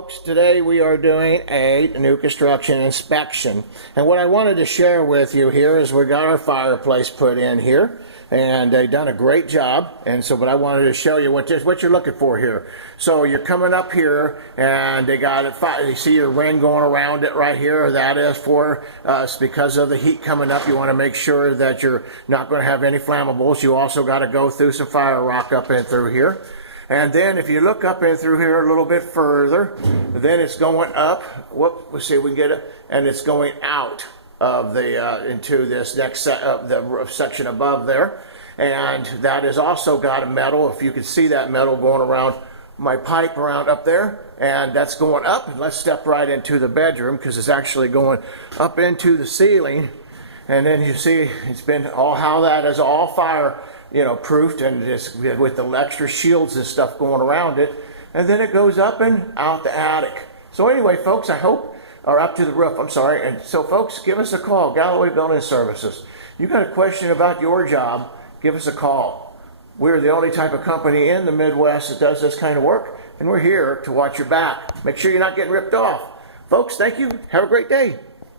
Folks, today we are doing a new construction inspection, and what I wanted to share with you here is we got our fireplace put in here, and they've done a great job. And so, but I wanted to show you what you're looking for here. So you're coming up here, and they got it. You see your ring going around it right here. That is for us because of the heat coming up. You want to make sure that you're not going to have any flammables. You also got to go through some fire rock up and through here. And then if you look up and through here a little bit further, then it's going up. Whoop, let's see if we can get it. And it's going out of the into this next the section above there. And that has also got a metal. If you can see that metal going around my pipe around up there. And that's going up. And let's step right into the bedroom because it's actually going up into the ceiling. And then you see it's been all how that is all fire, proofed, and just with the extra shields and stuff going around it. And then it goes up and out the attic. So anyway, folks, I hope, or up to the roof, I'm sorry. And so folks, give us a call, Galloway Building Services. You got a question about your job, give us a call. We're the only type of company in the Midwest that does this kind of work, and we're here to watch your back. Make sure you're not getting ripped off. Folks, thank you. Have a great day.